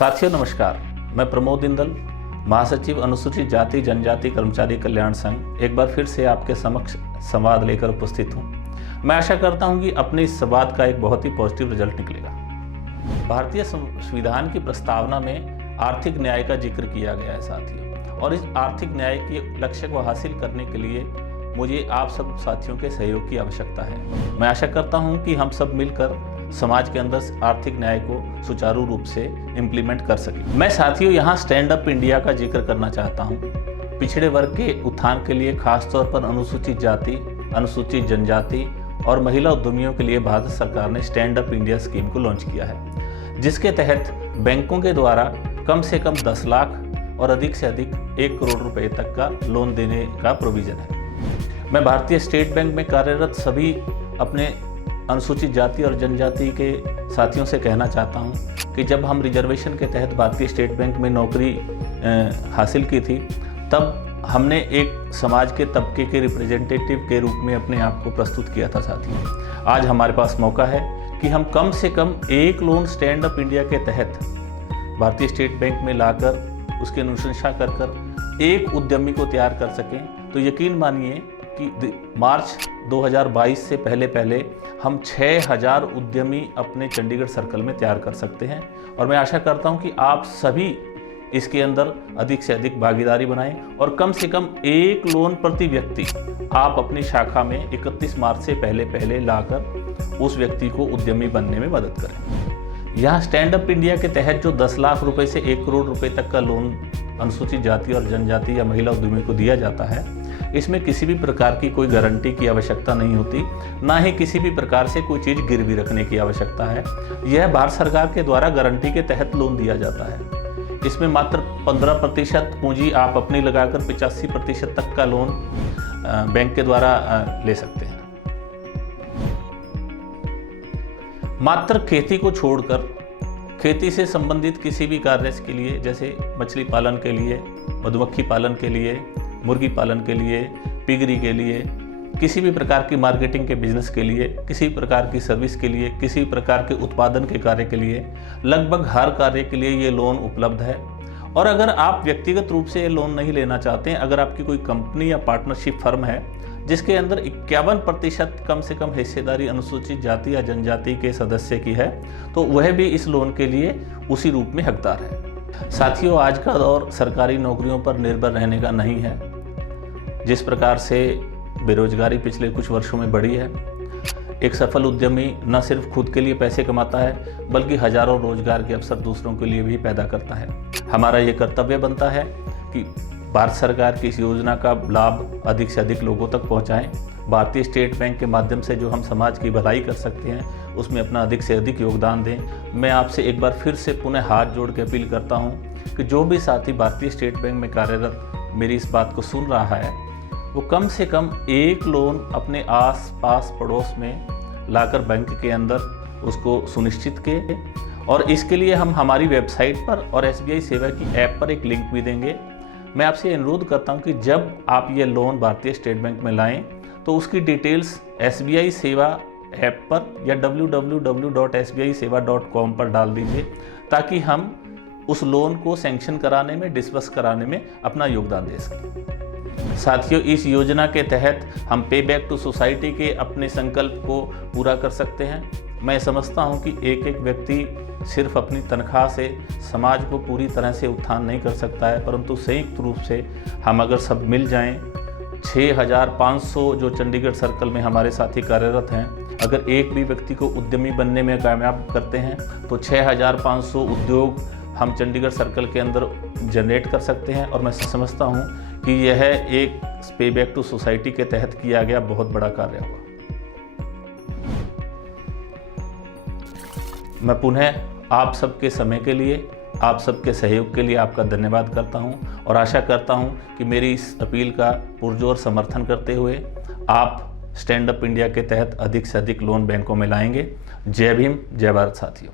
साथियों नमस्कार, मैं प्रमोद इंदल, महासचिव अनुसूचित जाति जनजाति कर्मचारी कल्याण संघ एक बार फिर से आपके समक्ष संवाद लेकर उपस्थित हूँ। मैं आशा करता हूँ कि अपने इस संवाद का एक बहुत ही पॉजिटिव रिजल्ट निकलेगा। भारतीय संविधान की प्रस्तावना में आर्थिक न्याय का जिक्र किया गया है साथियों, और इस आर्थिक न्याय के लक्ष्य को हासिल करने के लिए मुझे आप सब साथियों के सहयोग की आवश्यकता है। मैं आशा करता हूँ कि हम सब मिलकर समाज के अंदर आर्थिक न्याय को सुचारू रूप से इम्प्लीमेंट कर सकें। मैं साथियों यहाँ स्टैंड अप इंडिया का जिक्र करना चाहता हूँ। पिछड़े वर्ग के उत्थान के लिए खासतौर पर अनुसूचित जाति, अनुसूचित जनजाति और महिला उद्यमियों के लिए भारत सरकार ने स्टैंड अप इंडिया स्कीम को लॉन्च किया है, जिसके तहत बैंकों के द्वारा कम से कम 10 लाख और अधिक से अधिक 1 करोड़ रुपए तक का लोन देने का प्रोविज़न है। मैं भारतीय स्टेट बैंक में कार्यरत सभी अपने अनुसूचित जाति और जनजाति के साथियों से कहना चाहता हूं कि जब हम रिजर्वेशन के तहत भारतीय स्टेट बैंक में नौकरी हासिल की थी, तब हमने एक समाज के तबके के रिप्रेजेंटेटिव के रूप में अपने आप को प्रस्तुत किया था साथियों। आज हमारे पास मौका है कि हम कम से कम एक लोन स्टैंड अप इंडिया के तहत भारतीय स्टेट बैंक में लाकर उसकी अनुशंसा कर एक उद्यमी को तैयार कर सकें। तो यकीन मानिए कि मार्च 2022 से पहले हम 6000 उद्यमी अपने चंडीगढ़ सर्कल में तैयार कर सकते हैं, और मैं आशा करता हूं कि आप सभी इसके अंदर अधिक से अधिक भागीदारी बनाएं और कम से कम एक लोन प्रति व्यक्ति आप अपनी शाखा में 31 मार्च से पहले लाकर उस व्यक्ति को उद्यमी बनने में मदद करें। यहाँ स्टैंड अप इंडिया के तहत जो 10 लाख रुपए से 1 करोड़ रुपए तक का लोन अनुसूचित जाति और जनजाति या महिला उद्यमी को दिया जाता है, इसमें किसी भी प्रकार की कोई गारंटी की आवश्यकता नहीं होती, ना ही किसी भी प्रकार से कोई चीज़ गिरवी रखने की आवश्यकता है। यह भारत सरकार के द्वारा गारंटी के तहत लोन दिया जाता है। इसमें मात्र 15% पूंजी आप अपनी लगाकर 85% तक का लोन बैंक के द्वारा ले सकते हैं। मात्र खेती को छोड़कर खेती से संबंधित किसी भी कार्य के लिए, जैसे मछली पालन के लिए, मधुमक्खी पालन के लिए, मुर्गी पालन के लिए, पिगरी के लिए, किसी भी प्रकार की मार्केटिंग के बिजनेस के लिए, किसी प्रकार की सर्विस के लिए, किसी प्रकार के उत्पादन के कार्य के लिए, लगभग हर कार्य के लिए ये लोन उपलब्ध है। और अगर आप व्यक्तिगत रूप से ये लोन नहीं लेना चाहते हैं, अगर आपकी कोई कंपनी या पार्टनरशिप फर्म है जिसके अंदर 51% कम से कम हिस्सेदारी अनुसूचित जाति या जनजाति के सदस्य की है, तो वह भी इस लोन के लिए उसी रूप में हकदार है। साथियों, आज का दौर सरकारी नौकरियों पर निर्भर रहने का नहीं है। जिस प्रकार से बेरोजगारी पिछले कुछ वर्षों में बढ़ी है, एक सफल उद्यमी न सिर्फ खुद के लिए पैसे कमाता है, बल्कि हजारों रोजगार के अवसर दूसरों के लिए भी पैदा करता है। हमारा ये कर्तव्य बनता है कि भारत सरकार की इस योजना का लाभ अधिक से अधिक लोगों तक पहुंचाएं। भारतीय स्टेट बैंक के माध्यम से जो हम समाज की भलाई कर सकते हैं, उसमें अपना अधिक से अधिक योगदान दें। मैं आपसे एक बार फिर से पुनः हाथ जोड़ के अपील करता हूं कि जो भी साथी भारतीय स्टेट बैंक में कार्यरत मेरी इस बात को सुन रहा है, वो कम से कम एक लोन अपने आस पास पड़ोस में लाकर बैंक के अंदर उसको सुनिश्चित किए। और इसके लिए हम हमारी वेबसाइट पर और SBI सेवा की ऐप पर एक लिंक भी देंगे। मैं आपसे अनुरोध करता हूं कि जब आप ये लोन भारतीय स्टेट बैंक में लाएं, तो उसकी डिटेल्स SBI सेवा ऐप पर या www.sbiseva.com पर डाल दीजिए, ताकि हम उस लोन को सैंक्शन कराने में, डिस्बर्स कराने में अपना योगदान दे सकें। साथियों, इस योजना के तहत हम पे बैक टू सोसाइटी के अपने संकल्प को पूरा कर सकते हैं। मैं समझता हूं कि एक एक व्यक्ति सिर्फ अपनी तनख्वाह से समाज को पूरी तरह से उत्थान नहीं कर सकता है, परंतु संयुक्त रूप से हम अगर सब मिल जाएं, 6500 जो चंडीगढ़ सर्कल में हमारे साथी कार्यरत हैं, अगर एक भी व्यक्ति को उद्यमी बनने में कामयाब करते हैं, तो 6500 उद्योग हम चंडीगढ़ सर्कल के अंदर जनरेट कर सकते हैं। और मैं समझता हूं कि यह एक पे बैक टू सोसाइटी के तहत किया गया बहुत बड़ा कार्य हुआ। मैं पुनः आप सबके समय के लिए, आप सबके सहयोग के लिए आपका धन्यवाद करता हूं, और आशा करता हूं कि मेरी इस अपील का पुरजोर समर्थन करते हुए आप स्टैंड अप इंडिया के तहत अधिक से अधिक लोन बैंकों में लाएंगे। जय भीम, जय भारत साथियों।